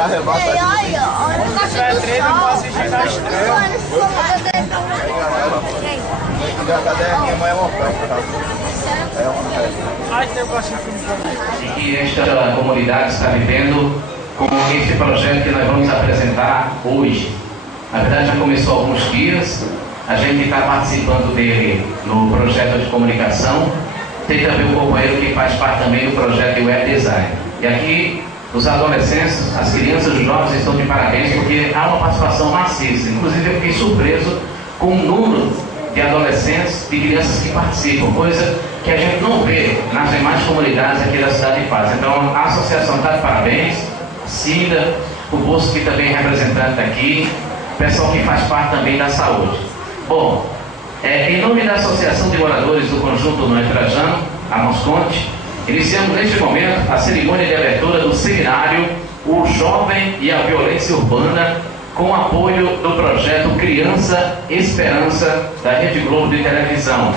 tirar rebate. Olha, olha o caixa do Cadê minha mãe é uma oferta? E que esta comunidade está vivendo com este projeto que nós vamos apresentar hoje. Na verdade já começou há alguns dias, a gente está participando dele no projeto de comunicação, tem também um companheiro que faz parte também do projeto de web design. E aqui os adolescentes, as crianças, os jovens estão de parabéns porque há uma participação maciça. Inclusive eu fiquei surpreso com o número de adolescentes, de crianças que participam, coisa que a gente não vê nas demais comunidades aqui da cidade de Paz. Então a associação está de parabéns, Cida, o Bosco que também é representante aqui, o pessoal que faz parte também da saúde. Bom, em nome da Associação de Moradores do Conjunto Noé Trajano, Amos Conte, iniciamos neste momento a cerimônia de abertura do seminário O Jovem e a Violência Urbana, com apoio do projeto Criança Esperança da Rede Globo de Televisão.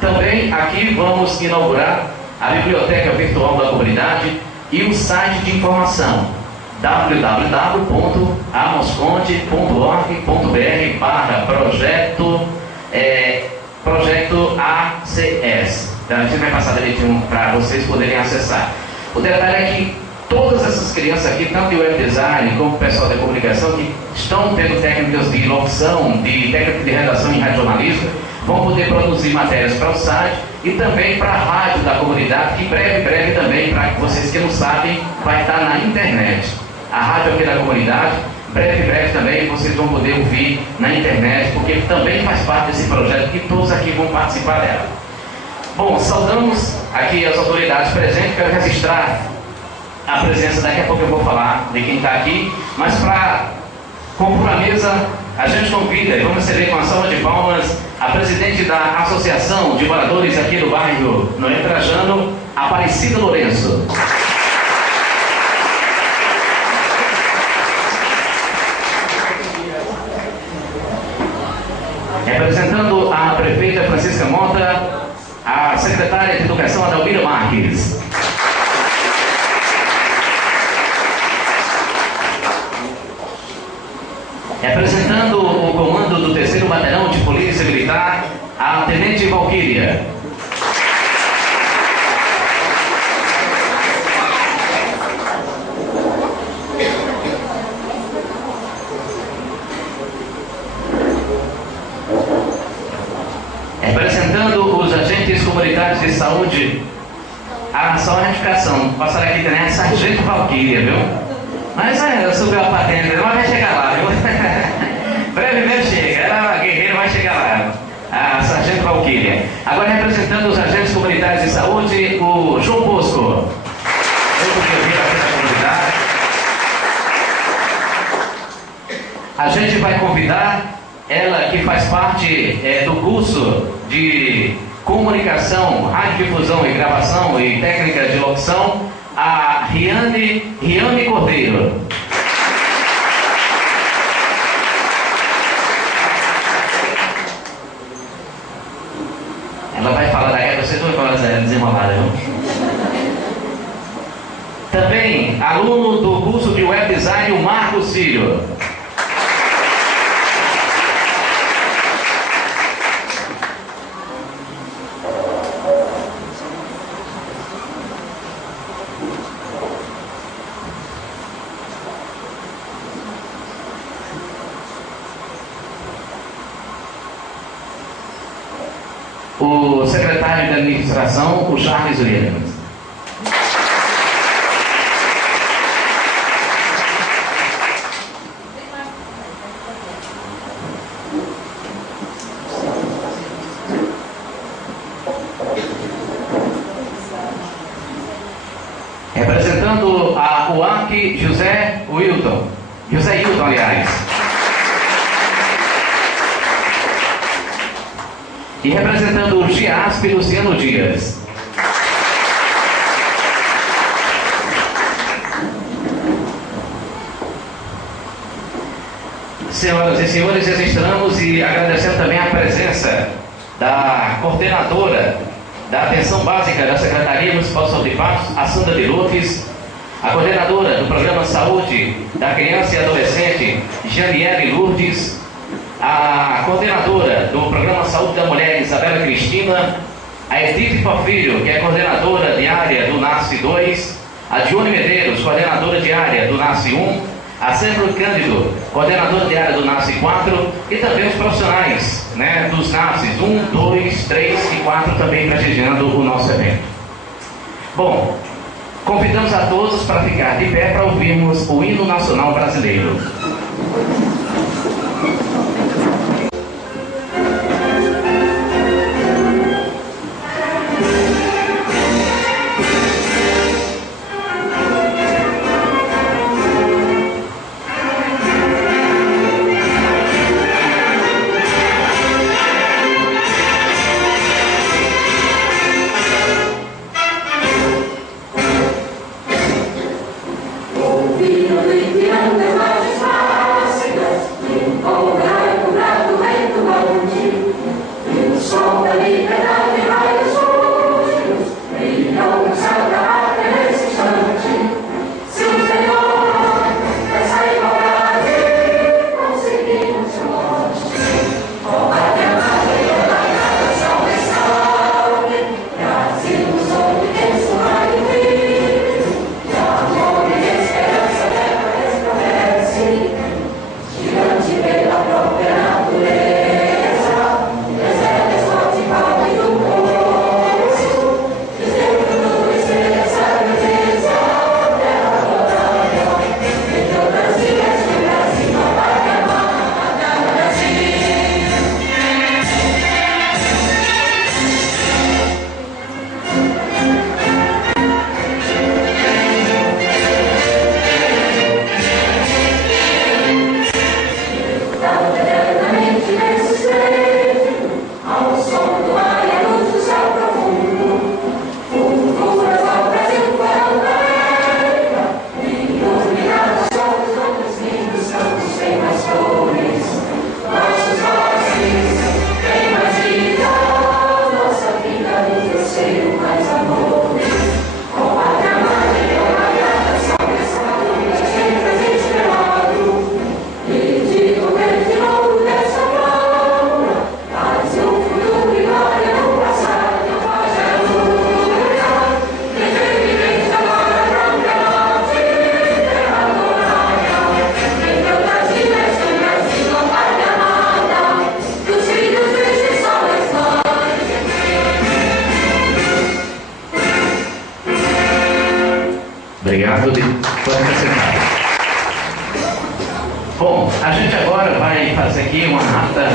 Também aqui vamos inaugurar a Biblioteca Virtual da Comunidade e o site de informação www.amosconte.org.br/projeto ACS. A gente vai passar direitinho para vocês poderem acessar. O detalhe é que todas essas crianças aqui, tanto de web design como o pessoal da comunicação, que estão tendo técnicas de locução, de técnica de redação em radiojornalismo, vão poder produzir matérias para o site e também para a rádio da comunidade, que breve também, para vocês que não sabem, vai estar na internet. A rádio aqui da comunidade, breve também vocês vão poder ouvir na internet, porque também faz parte desse projeto que todos aqui vão participar dela. Bom, saudamos aqui as autoridades presentes, quero registrar a presença, daqui a pouco eu vou falar de quem está aqui, mas para compor a mesa, a gente convida e vamos receber com a salva de palmas a presidente da Associação de Moradores aqui do bairro Noé Trajano, Aparecida Lourenço. Representando a prefeita Francisca Mota, a secretária de Educação Adalmira Marques. Representando o comando do 3º Batalhão de Polícia Militar, a Tenente Valquíria. Representando os agentes comunitários de saúde, a retificação, passar aqui também a Sargento Valquíria, viu? Mas eu subiu a patente, ela vai chegar lá, viu? Brevemente chega, ela, a guerreira, vai chegar lá, a Sargento Valquíria. Agora representando os agentes comunitários de saúde, o João Bosco. Eu podia vir aqui na comunidade. A gente vai convidar ela que faz parte do curso de comunicação, radiodifusão e gravação e técnica de locução, a Riane Cordeiro. Ela vai falar daqui, vocês vão falar desenrolada, viu? Também, aluno do curso de web design, o Marcos Filho. O secretário de administração, o Charles Williams. Representando a UAC, José Hilton, aliás. E representando o GIASP, Luciano Dias. Senhoras e senhores, registramos e agradecendo também a presença da coordenadora da Atenção Básica da Secretaria Municipal de Saúde de Patos, a Sandra de Lourdes, A coordenadora do Programa Saúde da Criança e Adolescente, Janiele Lourdes. A coordenadora do Programa Saúde da Mulher, Isabela Cristina. A Edith Porfírio, que é coordenadora diária do NASCE 2. A Dione Medeiros, coordenadora diária do NASCE 1. A Sandro Cândido, coordenadora diária do NASCE 4. E também os profissionais, né, dos NASCEs 1, 2, 3 e 4 também prestigiando o nosso evento. Bom, convidamos a todos para ficar de pé para ouvirmos o hino nacional brasileiro. Obrigado. Pode acrescentar. Bom, a gente agora vai fazer aqui uma rápida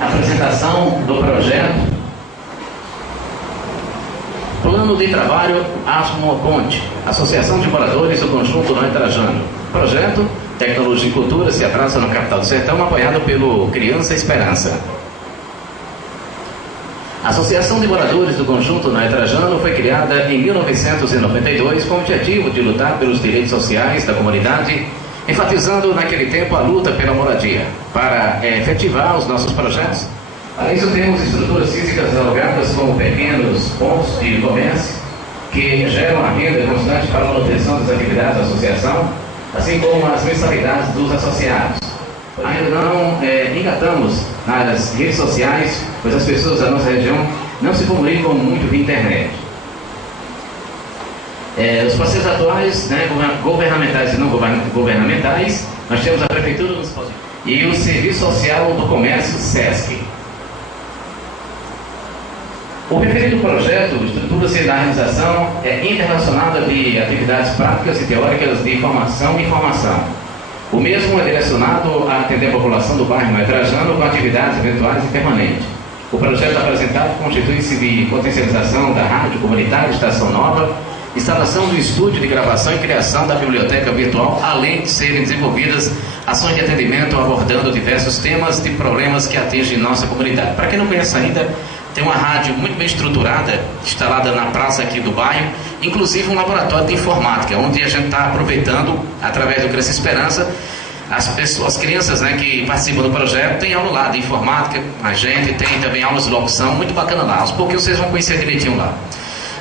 apresentação do projeto Plano de Trabalho Asmo Ponte, Associação de Moradores do Conjunto Nós Trajano. Projeto Tecnologia e Cultura se abraça no Capital do Sertão, apoiado pelo Criança Esperança. A Associação de Moradores do Conjunto Nós Trajano foi criada em 1992 com o objetivo de lutar pelos direitos sociais da comunidade, enfatizando naquele tempo a luta pela moradia. Para efetivar os nossos projetos, além disso temos estruturas físicas alugadas como pequenos pontos de comércio que geram a renda constante para a manutenção das atividades da associação, assim como as mensalidades dos associados. Ainda não engatamos nas redes sociais, pois as pessoas da nossa região não se comunicam muito via internet. Os parceiros atuais, né, governamentais e não governamentais, nós temos a Prefeitura e o Serviço Social do Comércio, SESC. O referido projeto estrutura-se na realização interrelacionada de atividades práticas e teóricas de formação e informação. O mesmo é direcionado a atender a população do bairro Nós Trajano com atividades eventuais e permanentes. O projeto apresentado constitui-se de potencialização da rádio comunitária Estação Nova, instalação do estúdio de gravação e criação da biblioteca virtual, além de serem desenvolvidas ações de atendimento abordando diversos temas de problemas que atingem nossa comunidade. Para quem não conhece ainda, tem uma rádio muito bem estruturada, instalada na praça aqui do bairro, inclusive um laboratório de informática, onde a gente está aproveitando, através do Criança Esperança, as crianças, né, que participam do projeto, tem aula lá de informática, a gente tem também aulas de locução, muito bacana lá. Aos pouquinhos vocês vão conhecer direitinho lá.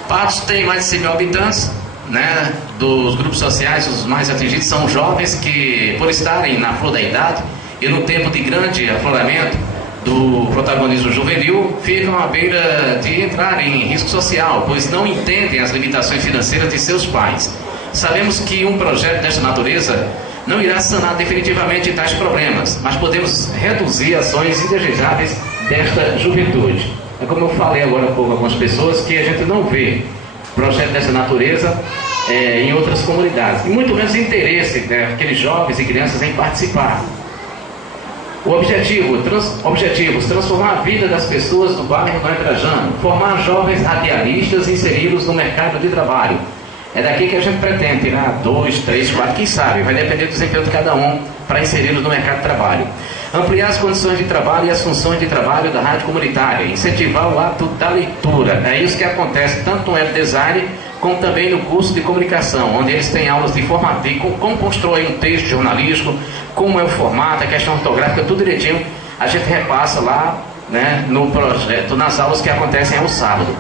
Patos tem mais de 100 mil habitantes, né, dos grupos sociais, os mais atingidos, são jovens que, por estarem na flor da idade e no tempo de grande afloramento do protagonismo juvenil, ficam à beira de entrar em risco social, pois não entendem as limitações financeiras de seus pais. Sabemos que um projeto desta natureza não irá sanar definitivamente tais problemas, mas podemos reduzir ações indesejáveis desta juventude. É como eu falei agora há pouco a algumas pessoas, que a gente não vê projeto dessa natureza em outras comunidades, e muito menos interesse daqueles jovens e crianças em participar. O objetivos: transformar a vida das pessoas do bairro Noé Trajano, formar jovens radialistas e inseri-los no mercado de trabalho. É daqui que a gente pretende tirar 2, 3, 4, quem sabe, vai depender do desempenho de cada um, para inseri-los no mercado de trabalho. Ampliar as condições de trabalho e as funções de trabalho da rádio comunitária, incentivar o hábito da leitura. É isso que acontece tanto no web design, como também no curso de comunicação, onde eles têm aulas de como construir um texto jornalístico, como é o formato, a questão ortográfica, tudo direitinho, a gente repassa lá, né, no projeto, nas aulas que acontecem ao sábado.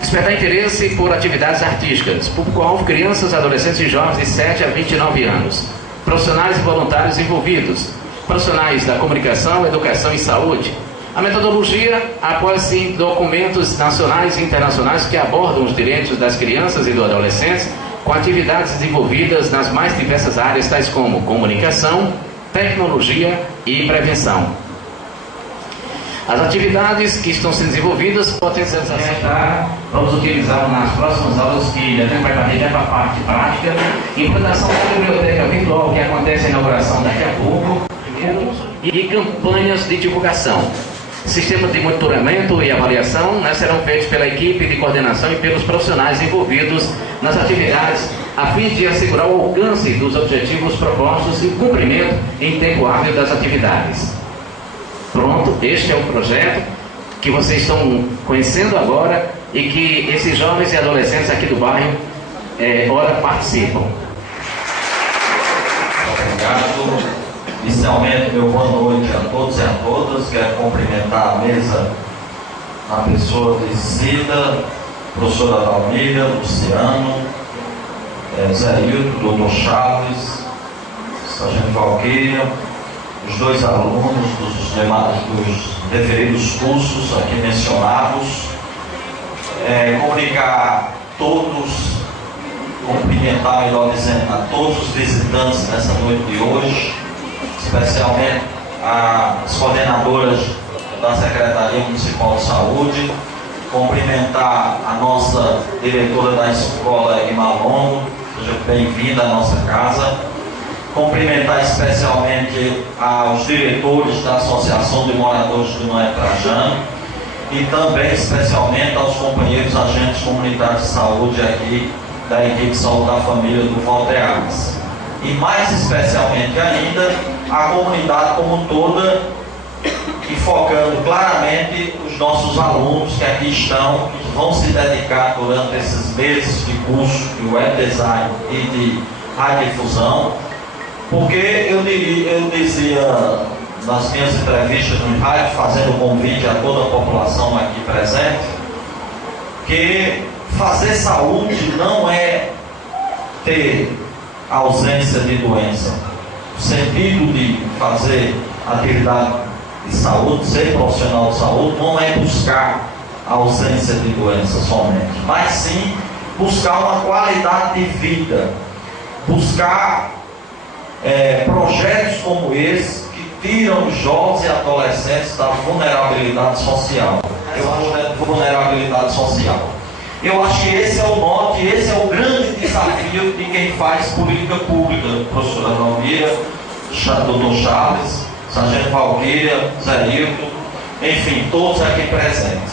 Despertar interesse por atividades artísticas, público-alvo: crianças, adolescentes e jovens de 7 a 29 anos. Profissionais e voluntários envolvidos, profissionais da comunicação, educação e saúde. A metodologia apoia-se em documentos nacionais e internacionais que abordam os direitos das crianças e dos adolescentes, com atividades desenvolvidas nas mais diversas áreas, tais como comunicação, tecnologia e prevenção. As atividades que estão sendo desenvolvidas, potencialização. Vamos utilizar nas próximas aulas, que a gente vai partir para a parte prática, implantação da biblioteca virtual, que acontece a inauguração daqui a pouco, e campanhas de divulgação. Sistemas de monitoramento e avaliação, né, serão feitos pela equipe de coordenação e pelos profissionais envolvidos nas atividades, a fim de assegurar o alcance dos objetivos propostos e cumprimento em tempo hábil das atividades. Pronto, este é o projeto que vocês estão conhecendo agora e que esses jovens e adolescentes aqui do bairro ora participam. Obrigado. Inicialmente, meu boa noite a todos e a todas. Quero cumprimentar a mesa na pessoa de Cida, professora Dalmira, Luciano, Zé Hilton, doutor Chaves, sargento Valquíria, os dois alunos dos referidos cursos aqui mencionados. Comunicar todos, cumprimentar, melhor dizendo, a todos os visitantes nessa noite de hoje, especialmente as coordenadoras da Secretaria Municipal de Saúde, cumprimentar a nossa diretora da escola, Guimar Longo, seja bem-vinda à nossa casa, cumprimentar especialmente aos diretores da Associação de Moradores do Noé Trajano e também especialmente aos companheiros agentes comunitários de saúde aqui da equipe de saúde da família do Valdeares. E mais especialmente ainda a comunidade como toda, e focando claramente os nossos alunos que aqui estão, que vão se dedicar durante esses meses de curso de web design e de radiodifusão, porque eu dizia nas minhas entrevistas no rádio, fazendo convite a toda a população aqui presente, que fazer saúde não é ter ausência de doença. O sentido de fazer atividade de saúde, ser profissional de saúde, não é buscar a ausência de doença somente, mas sim buscar uma qualidade de vida, buscar projetos como esse que tiram os jovens e adolescentes da vulnerabilidade social. Eu acho que esse é o norte, esse é o grande desafio de quem faz política pública, professora Dalmira, doutor Chaves, sargento Valquíria, Zé Hilton, enfim, todos aqui presentes.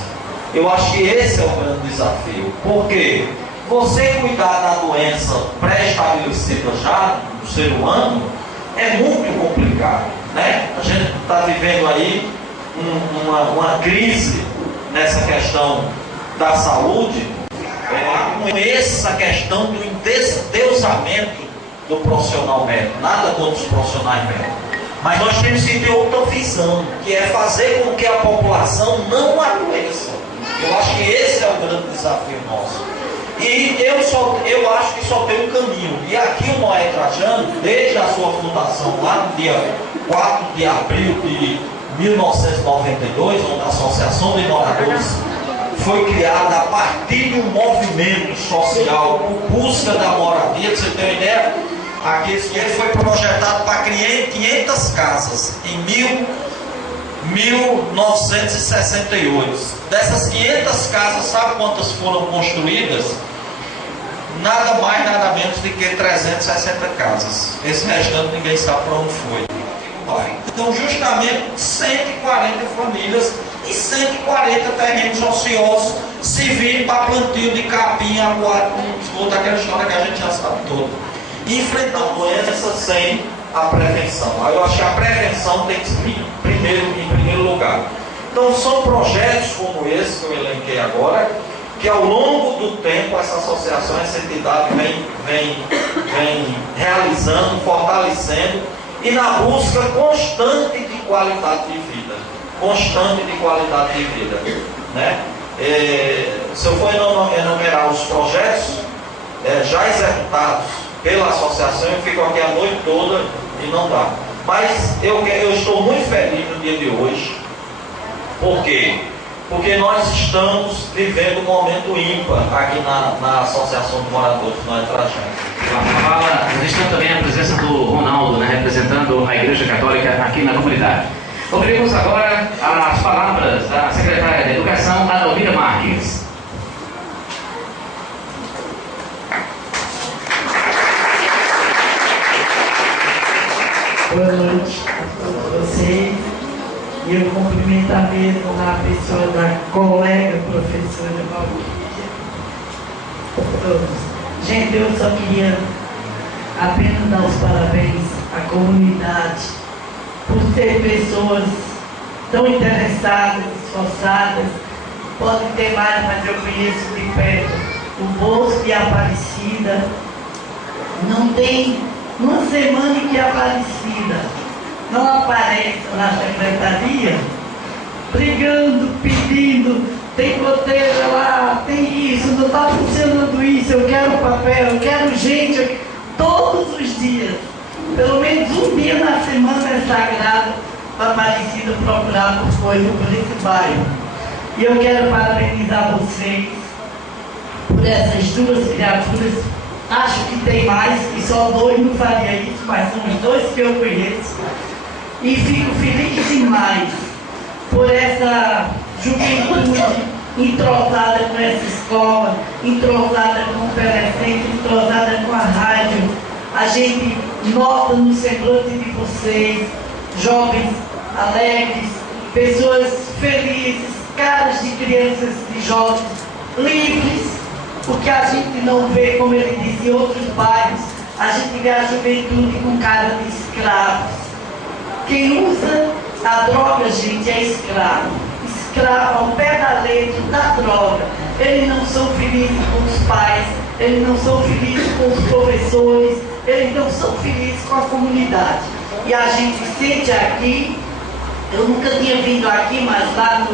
Eu acho que esse é o grande desafio, porque você cuidar da doença pré-estabelecida já do ser humano é muito complicado, né? A gente está vivendo aí uma crise nessa questão da saúde, com essa questão do endeusamento do profissional médico. Nada contra os profissionais médicos, mas nós temos que ter outra visão, que é fazer com que a população não adoeça. Eu acho que esse é o grande desafio nosso. E eu acho que só tem um caminho. E aqui o Noé Trajano, desde a sua fundação lá no dia 4 de abril de 1992, onde a Associação de Moradores foi criada a partir de um movimento social por busca da moradia. Pra você ter uma ideia, aqui ele foi projetado para 500 casas em 1968. Dessas 500 casas, sabe quantas foram construídas? Nada mais, nada menos do que 360 casas. Esse restante ninguém sabe para onde foi. Então, justamente 140 famílias e 140 terrenos ociosos servindo para plantio de capim, aguado, esgoto, aquela história que a gente já sabe toda. E enfrentar doenças sem a prevenção. Aí eu acho que a prevenção tem que ser em primeiro lugar. Então, são projetos como esse que eu elenquei agora, que ao longo do tempo essa associação, essa entidade vem realizando, fortalecendo, e na busca constante de qualidade de vida. Né? Se eu for enumerar os projetos já executados pela associação, eu fico aqui a noite toda e não dá. Mas eu estou muito feliz no dia de hoje. Por quê? Porque nós estamos vivendo um momento ímpar aqui na Associação de Moradores do Noé Trajano. Nós estamos também a presença do Ronaldo, né, representando a Igreja Católica aqui na comunidade. Ouviremos agora as palavras da secretária de Educação, Adalmira Marques. Boa noite a todos vocês. E eu cumprimento mesmo a pessoa da colega professora Valquíria. Todos. Gente, eu só queria apenas dar os parabéns à comunidade por ter pessoas tão interessadas, esforçadas. Podem ter mais, mas eu conheço de perto o Bosco e a Aparecida. Não tem uma semana que a Aparecida não aparece na secretaria, brigando, pedindo, tem goteira lá, tem isso, não está funcionando isso, eu quero papel, eu quero gente, todos os dias. Pelo menos um dia na semana é sagrado para a Aparecida procurar por coisa por esse bairro. E eu quero parabenizar vocês por essas duas criaturas. Acho que tem mais, que só dois não faria isso, mas são os dois que eu conheço. E fico feliz demais por essa juventude entrosada com essa escola, entrosada com o Perecente, entrosada com a rádio. A gente nota no semblante de vocês, jovens alegres, pessoas felizes, caras de crianças, de jovens livres, porque a gente não vê, como ele disse, em outros bairros, a gente vê a juventude com cara de escravos. Quem usa a droga, gente, é escravo. Escravo ao pé da letra da droga. Eles não são felizes com os pais, eles não são felizes com os professores, eles não são felizes com a comunidade. E a gente sente aqui, eu nunca tinha vindo aqui, mas lá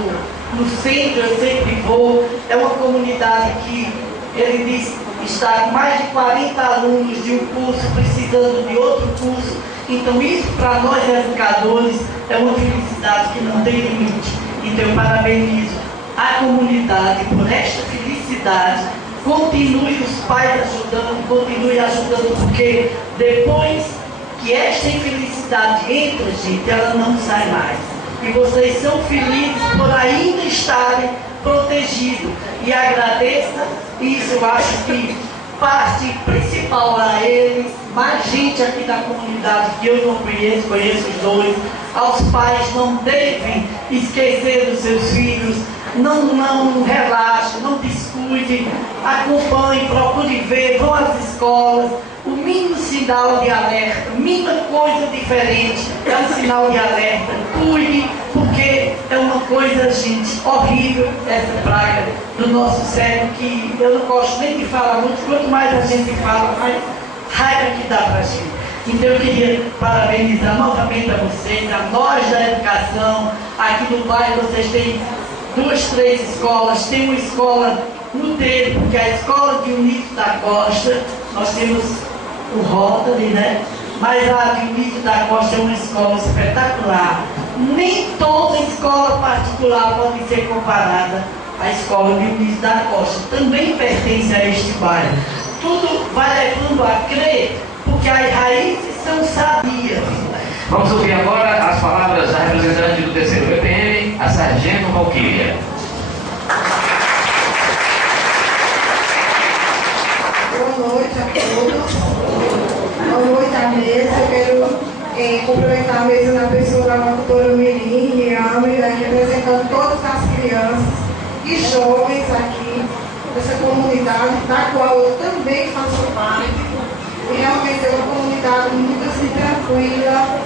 no centro eu sempre vou, é uma comunidade que, ele diz, está com mais de 40 alunos de um curso, precisando de outro curso. Então isso para nós educadores é uma felicidade que não tem limite. Então eu parabenizo a comunidade por esta felicidade. Continue os pais ajudando, continue ajudando, porque depois que esta infelicidade entra, gente, ela não sai mais. E vocês são felizes por ainda estarem protegidos. E agradeça, isso eu acho que parte principal a eles, mais gente aqui da comunidade que eu não conheço, conheço os dois. Aos pais, não devem esquecer dos seus filhos, não relaxem, não descuidem, acompanhem, procurem ver, vão às escolas. O mínimo sinal de alerta, mínima coisa diferente, é um sinal de alerta. Cuide, porque é uma coisa, gente, horrível, essa praga do nosso século, que eu não gosto nem de falar muito, quanto mais a gente fala, mais raiva que dá pra gente. Então eu queria parabenizar novamente a vocês, a nós da educação, aqui no bairro vocês têm 2, 3 escolas. Tem uma escola no Trevo, porque a escola de Dionísio da Costa, nós temos o Rotary, né? Mas a Dionísio da Costa é uma escola espetacular. Nem toda escola particular pode ser comparada à escola de Dionísio da Costa. Também pertence a este bairro. Tudo vai levando a crer, porque as raízes são sabias. Vamos ouvir agora as palavras da representante do terceiro BPM, a Sargento Valquíria. Boa noite a todos. Boa noite à mesa. Eu quero cumprimentar a mesa na pessoa da locutora Mirim, Miami, representando todas as crianças e jovens aqui dessa comunidade, da qual eu também faço parte. E realmente é uma comunidade muito assim, tranquila.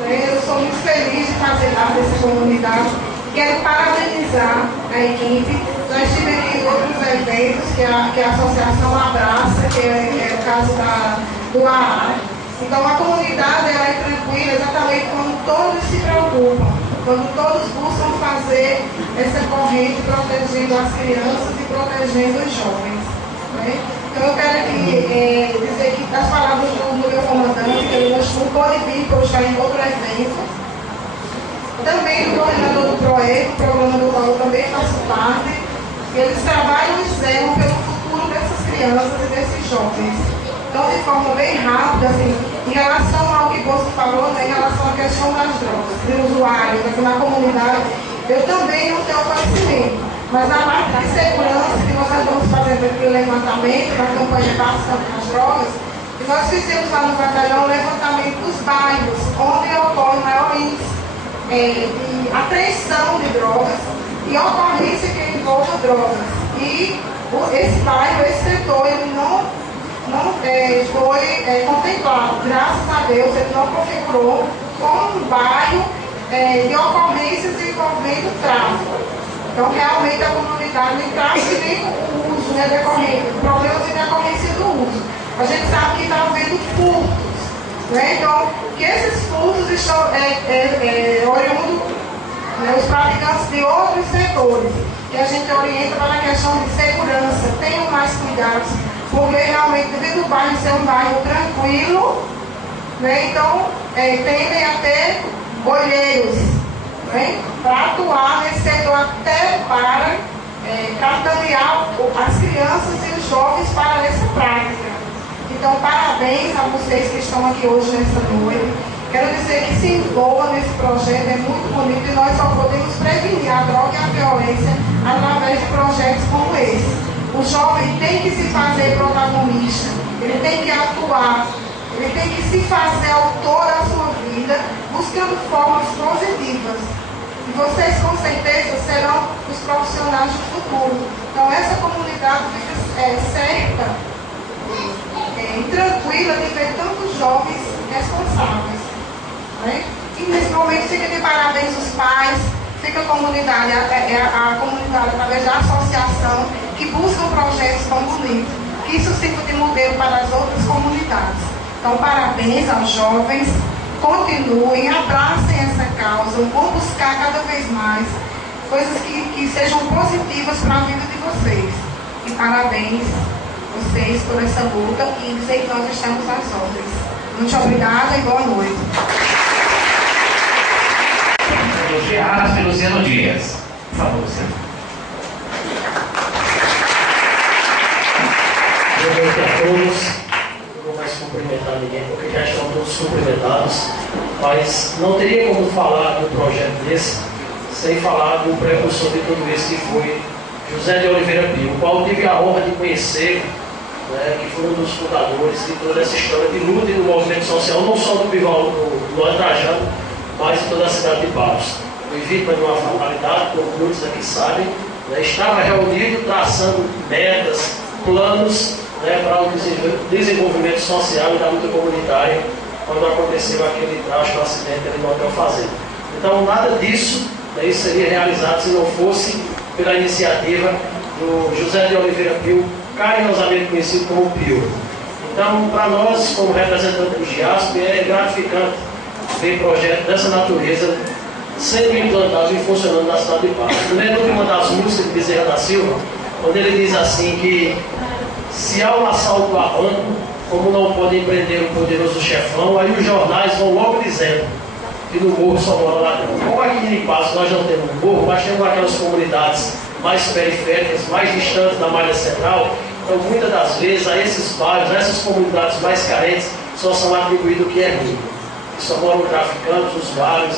Eu sou muito feliz de fazer parte dessa comunidade. Quero parabenizar a equipe. Nós tivemos outros eventos que a Associação Abraça, que é o caso do AA. Então a comunidade ela é tranquila exatamente quando todos se preocupam, quando todos buscam fazer essa corrente protegendo as crianças e protegendo os jovens. Né? Então eu quero aqui dizer que as palavras do meu comandante, que ele não pôde vir para estar em outro evento, também do coordenador do PROEC, programa do qual eu também faço parte. Eles trabalham e zelam pelo futuro dessas crianças e desses jovens. Então, de forma bem rápida, assim, em relação ao que você falou, né, em relação à questão das drogas, de usuários aqui na comunidade, eu também não tenho conhecimento. Mas na parte de segurança, que nós estamos fazendo aqui o levantamento da campanha Basta das Drogas, e nós fizemos lá no batalhão o levantamento dos bairros, onde ocorre maior índice de apreensão de drogas e ocorrência que envolva drogas. E esse bairro, esse setor, ele não foi contemplado. Graças a Deus, ele não configurou como um bairro de ocorrências envolvendo tráfico. Então, realmente, a comunidade nem tráfico nem o uso, né, decorrente, problemas em decorrência do uso. A gente sabe que está havendo furtos. Né? Então, que esses furtos estão oriundos, né, os praticantes de outros setores, que a gente orienta para a questão de segurança, tenham mais cuidados, porque realmente, devido ao bairro ser um bairro tranquilo, né, então tendem a ter olheiros, né, para atuar nesse setor até para capitanear as crianças e os jovens para essa prática. Então, parabéns a vocês que estão aqui hoje nessa noite. Quero dizer que se envolva nesse projeto, é muito bonito e nós só podemos prevenir a droga e a violência através de projetos como esse. O jovem tem que se fazer protagonista, ele tem que atuar, ele tem que se fazer autor da sua vida, buscando formas positivas. E vocês, com certeza, serão os profissionais do futuro. Então, essa comunidade fica certa e tranquila de ver tantos jovens responsáveis. Né? E nesse momento fica de parabéns os pais, fica a comunidade, a comunidade através da associação que buscam projetos tão bonitos, que isso sirva de modelo para as outras comunidades. Então, parabéns aos jovens, continuem, abracem essa causa, vão buscar cada vez mais coisas que sejam positivas para a vida de vocês. E parabéns vocês por essa luta e dizer que nós estamos às ordens. Muito obrigada e boa noite. Luciano Dias. Por favor, Luciano. Boa noite a todos. Não vou mais cumprimentar ninguém, porque já estão todos cumprimentados. Mas não teria como falar de um projeto desse sem falar do precursor de tudo isso, que foi José de Oliveira Pio, o qual eu tive a honra de conhecer, né, que foi um dos fundadores de toda essa história de luta e do movimento social, não só do Bival, do Antrajano, mas de toda a cidade de Barros. Fui vítima de uma fatalidade, como muitos aqui sabem, né, estava reunido, traçando metas, planos, né, para o desenvolvimento social e da luta comunitária, quando aconteceu aquele trágico acidente ali no Hotel Fazenda. Então, nada disso, né, isso seria realizado se não fosse pela iniciativa do José de Oliveira Pio, carinhosamente conhecido como Pio. Então, para nós, como representantes do GIASP, é gratificante ver projetos dessa natureza sendo implantados e funcionando na cidade de Patos. Eu lembro de uma das músicas de Bezerra da Silva, quando ele diz assim que se há um assalto a banco, como não podem prender o poderoso chefão, aí os jornais vão logo dizendo que no morro só mora ladrão. Como aqui em Patos nós não temos morro, mas temos aquelas comunidades mais periféricas, mais distantes da malha central, então muitas das vezes a esses bairros, a essas comunidades mais carentes, só são atribuídos o que é ruim. Só moram traficantes, usuários,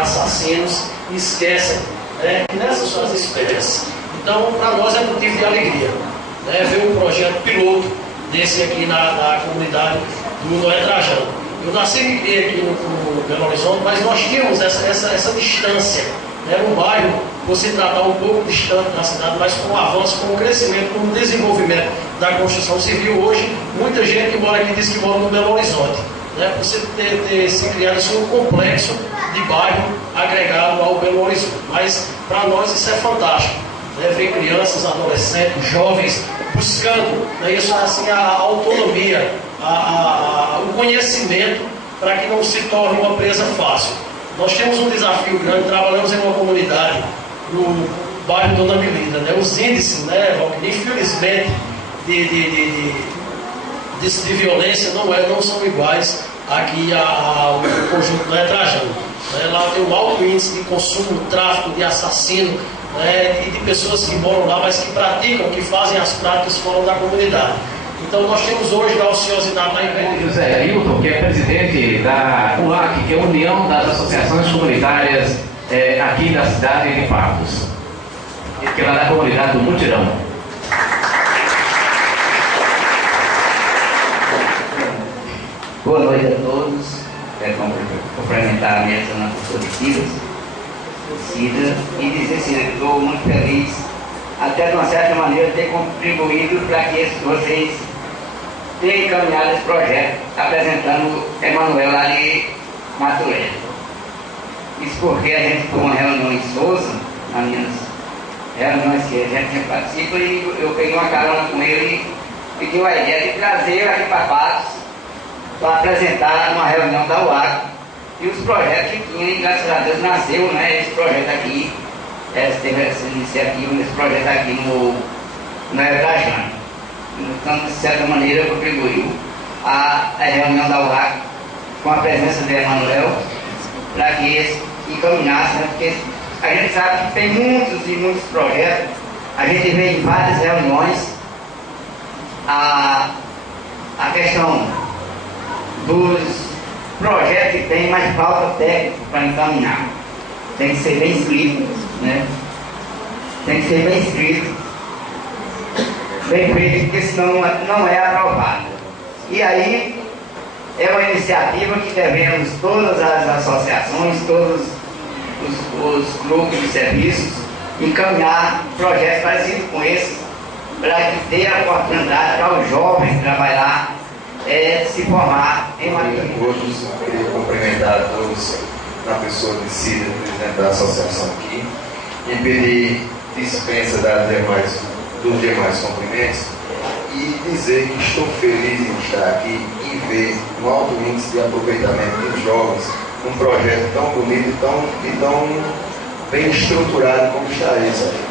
assassinos, e esquecem, né, que nessas suas espécies. Então, para nós é motivo de alegria, né, ver um projeto piloto desse aqui na comunidade do Noé Trajano. Eu nasci e criei aqui no Belo Horizonte, mas nós tínhamos essa distância. Era um bairro, por se tratar um pouco distante da cidade, mas com o avanço, com o crescimento, com o desenvolvimento da construção civil. Hoje, muita gente que mora aqui diz que mora no Belo Horizonte, né, por você ter se criado um complexo de bairro agregado ao Belo Horizonte. Mas para nós isso é fantástico, né, ver crianças, adolescentes, jovens buscando, né, isso assim, a autonomia, o conhecimento, para que não se torne uma presa fácil. Nós temos um desafio grande, trabalhamos em uma comunidade no bairro Dona Melinda, né, os índices, né, infelizmente, de violência não são iguais aqui ao conjunto Noé Trajano. Né? Lá tem um alto índice de consumo, tráfico, de assassino, né? E de pessoas que moram lá, mas que praticam, que fazem as práticas fora da comunidade. Então nós temos hoje da ociosidade na igreja. José Ailton, que é presidente da UAC, que é a União das Associações Comunitárias aqui da cidade de Patos, que é lá da comunidade do Mutirão. Boa noite a todos. Quero cumprimentar a mesa na pessoa de Cida e dizer assim, que estou muito feliz, até de uma certa maneira, ter contribuído para que vocês tenham encaminhado esse projeto, apresentando Emanuel lá de Maturé. Isso porque a gente foi uma reunião em Souza, nas minhas reuniões que a gente sempre participa, e eu peguei uma carona com ele e pedi uma ideia de trazer aqui para Patos para apresentar numa reunião da UAC e os projetos que tinha, e graças a Deus nasceu, né, esse projeto aqui, teve essa iniciativa nesse projeto aqui no Noé Trajano. Então, de certa maneira, contribuiu a reunião da UAC com a presença de Emanuel para que eles encaminhassem, né, porque a gente sabe que tem muitos e muitos projetos, a gente vê em várias reuniões a questão dos projetos que tem, mas falta técnico para encaminhar. Tem que ser bem escrito, né? Tem que ser bem escrito, bem feito, porque senão não é aprovado. E aí é uma iniciativa que devemos todas as associações, todos os grupos de serviços, encaminhar projetos parecidos com esse, para que dê a oportunidade para os jovens trabalhar, se formar em matéria. Todos, queria cumprimentar a todos na pessoa de Cida, presidente da associação aqui, e pedir dispensa dos demais cumprimentos e dizer que estou feliz em estar aqui e ver um alto índice de aproveitamento dos jovens, um projeto tão bonito e tão bem estruturado como está esse aí.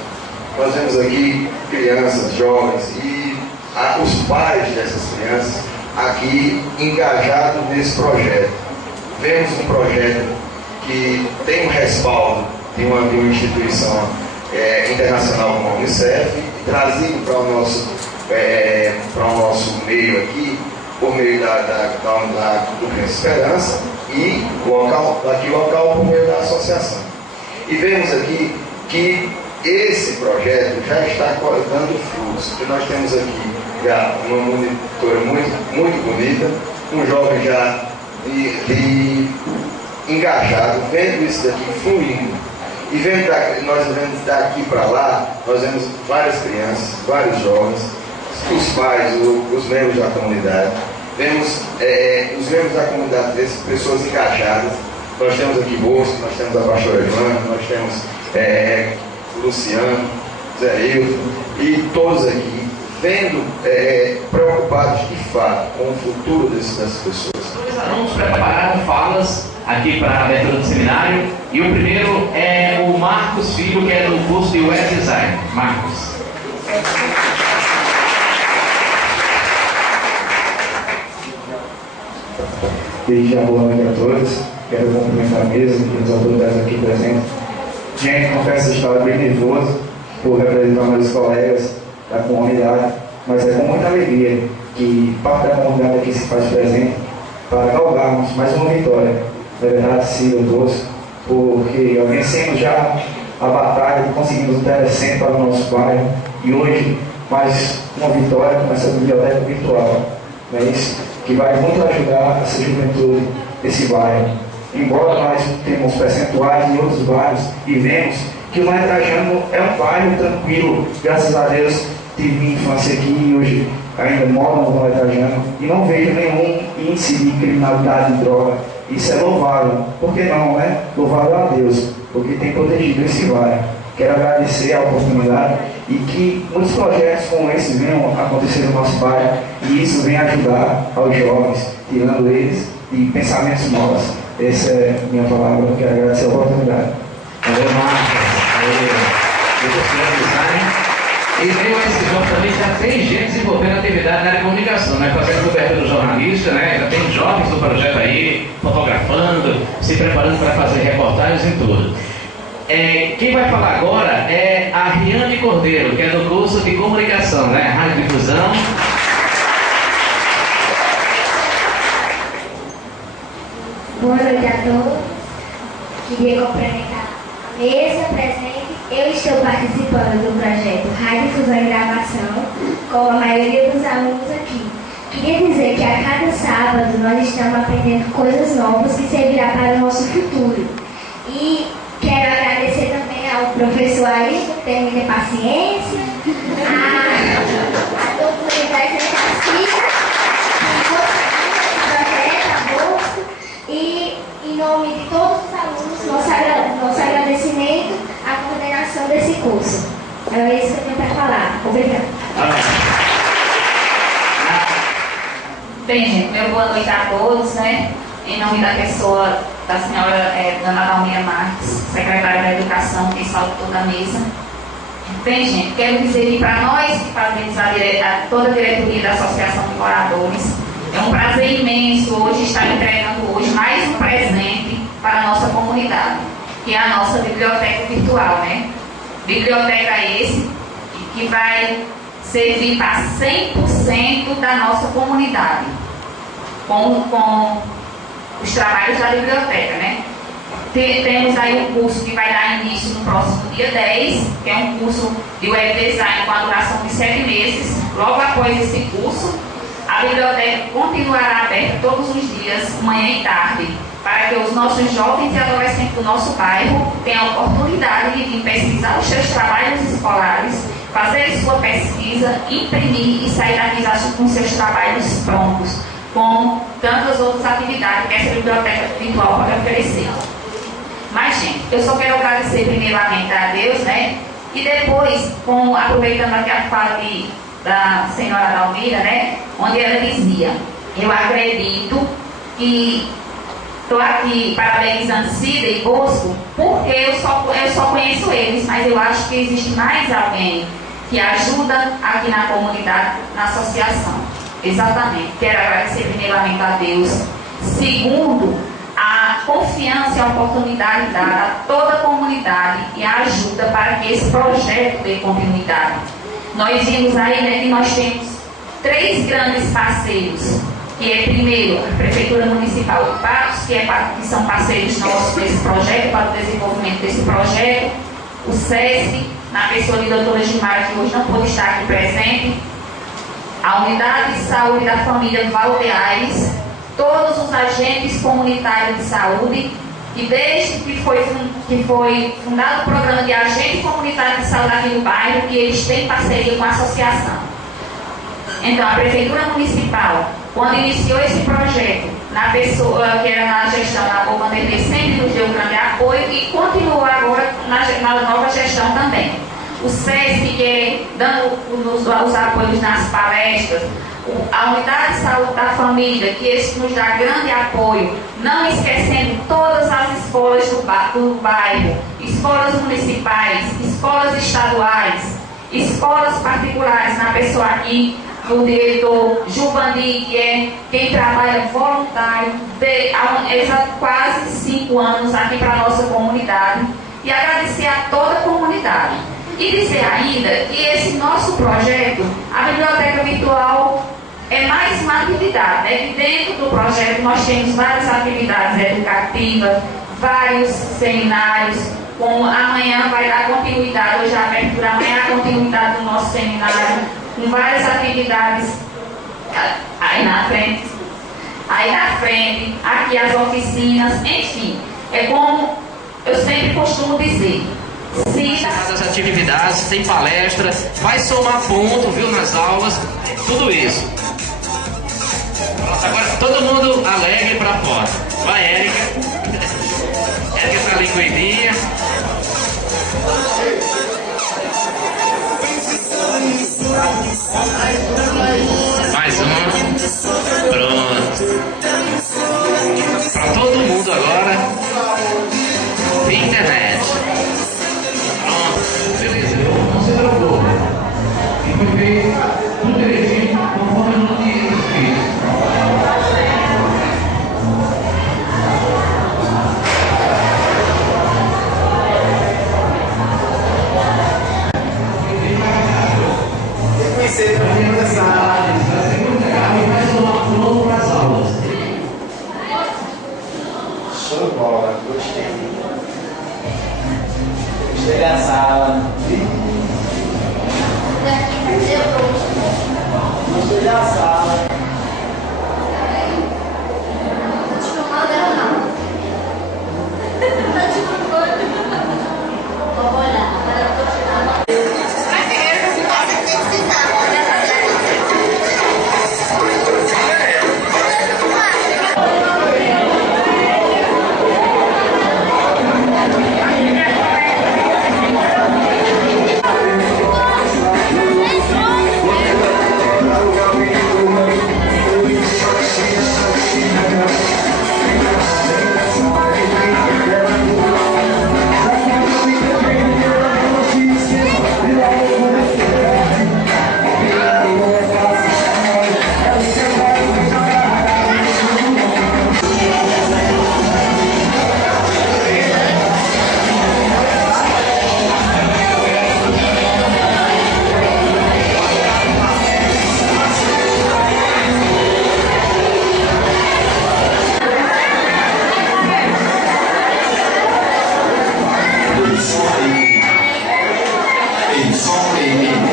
Nós vemos aqui crianças, jovens e os pais dessas crianças aqui engajados nesse projeto. Vemos um projeto que tem um respaldo de uma instituição internacional como a Unicef, trazido para o nosso meio aqui, por meio do Criança Esperança, e local por meio da associação. E vemos aqui que esse projeto já está dando frutos, porque nós temos aqui já uma monitora muito bonita, um jovem já engajado, vendo isso daqui fluindo, e nós vemos daqui para lá, nós vemos várias crianças, vários jovens, os pais, os membros da comunidade, vemos os membros da comunidade, pessoas engajadas. Nós temos aqui Bosco, nós temos a pastora Joana, nós temos Luciano, Zé Ailton, e todos aqui vendo, preocupados de fato com o futuro dessas pessoas. Os alunos prepararam falas aqui para a abertura do seminário. E o primeiro é o Marcos Filho, que é do curso de Web Design. Marcos. Desde já, boa noite a todos. Quero cumprimentar a mesa e as autoridades aqui presentes. Gente, confesso que estava bem nervoso por representar meus colegas da comunidade, mas é com muita alegria que parte da comunidade aqui se faz presente para galgarmos mais uma vitória. Na verdade, Cida Doce, porque vencemos já a batalha e conseguimos um telecentro para o nosso bairro, e hoje mais uma vitória com essa biblioteca virtual. Não é isso? Que vai muito ajudar essa juventude desse bairro. Embora nós temos percentuais em outros bairros e vemos que o Maria Trajano é um bairro tranquilo, graças a Deus tive minha infância aqui e hoje ainda moro no Maria Trajano e não vejo nenhum índice de criminalidade e droga. Isso é louvável. Por que não, né? Louvável a Deus, porque tem protegido esse bairro. Quero agradecer a oportunidade e que muitos projetos como esse venham acontecer no nosso bairro e isso venha ajudar aos jovens, tirando eles de pensamentos novos. Essa é a minha palavra, eu quero agradecer a oportunidade. Valeu, Marcos. E veio esse jogo também, já tem gente desenvolvendo atividade na área de comunicação, né? Fazendo cobertura do jornalista, né? Já tem jovens do projeto aí, fotografando, se preparando para fazer reportagens e tudo. Quem vai falar agora é a Riane Cordeiro, que é do curso de comunicação, né? Rádio Difusão. Boa noite a todos. Queria cumprimentar a mesa presente. Eu estou participando do projeto Rádio Difusão e Gravação, como a maioria dos alunos aqui. Queria dizer que a cada sábado nós estamos aprendendo coisas novas que servirá para o nosso futuro. E quero agradecer também ao professor Ailton, por ter muita paciência, a todos os universitários que bolsa, e em nome de todos os alunos, nosso agradecimento à coordenação desse curso. É isso que eu tenho para falar. Obrigada. Bem, gente, meu boa noite a todos, né? Em nome da pessoa da senhora Dona Dalmira Marques, secretária da Educação, que salve toda a mesa. Bem, gente, quero dizer que para nós que fazemos toda a diretoria da Associação de Moradores, é um prazer imenso hoje estar entregando hoje mais um presente para a nossa comunidade, que é a nossa biblioteca virtual, né? Biblioteca esse que vai servir para 100% da nossa comunidade, com os trabalhos da biblioteca, né? Temos aí um curso que vai dar início no próximo dia 10, que é um curso de web design com a duração de 7 meses. Logo após esse curso, a biblioteca continuará aberta todos os dias, manhã e tarde, para que os nossos jovens e adolescentes do nosso bairro tenham a oportunidade de pesquisar os seus trabalhos escolares, fazer sua pesquisa, imprimir e sair daqui com seus trabalhos prontos, com tantas outras atividades que essa biblioteca virtual pode oferecer. Mas, gente, eu só quero agradecer primeiramente a Deus, né? E depois, aproveitando aqui a fala da senhora Dalmira, né? Onde ela dizia: eu acredito que estou aqui parabenizando Cida e Bosco, porque eu só conheço eles, mas eu acho que existe mais alguém que ajuda aqui na comunidade, na associação. Exatamente. Quero agradecer primeiramente a Deus. Segundo, a confiança e a oportunidade dada a toda a comunidade e a ajuda para que esse projeto dê continuidade. Nós vimos aí, né, que nós temos 3 grandes parceiros, que é primeiro a Prefeitura Municipal de Patos, que são parceiros nossos desse projeto, para o desenvolvimento desse projeto, o SESC, na pessoa de doutora Gilmara, que hoje não pôde estar aqui presente, a Unidade de Saúde da Família Valdeares, todos os agentes comunitários de saúde, que desde que foi fundado o programa de agente comunitário de saúde aqui no bairro, que eles têm parceria com a associação. Então, a Prefeitura Municipal, quando iniciou esse projeto, na pessoa que era na gestão da Boa Vanderlei, sempre nos deu um grande apoio e continua agora na nova gestão também. o SESC, que é dando os apoios nas palestras, a Unidade de Saúde da Família, que esse nos dá grande apoio, não esquecendo todas as escolas do bairro, escolas municipais, escolas estaduais, escolas particulares, na pessoa aqui do diretor Giovanni, que é quem trabalha voluntário há quase 5 anos aqui para a nossa comunidade, e agradecer a toda a comunidade. E dizer ainda que esse nosso projeto, a biblioteca virtual, é mais uma atividade, né? E dentro do projeto nós temos várias atividades educativas, vários seminários, como amanhã vai dar continuidade, hoje a abertura, amanhã a continuidade do nosso seminário, com várias atividades aí na frente, aqui as oficinas, enfim, é como eu sempre costumo dizer. As atividades, tem palestra, vai somar ponto, viu, nas aulas, tudo isso. Pronto, agora todo mundo alegre pra fora. Vai, Érica. Érica tá ali cuidinha. Mais uma. Pronto. Pra todo mundo agora. Via internet. Pronto. Beleza. Não se preocupe. E foi feito tudo direitinho, conforme eu não tinha escrito. Conhecer para mim essa e vai somar pronto para as aulas. Show de bola, gostei. Gostei da sala. Gostei da sala. Il sont aimés.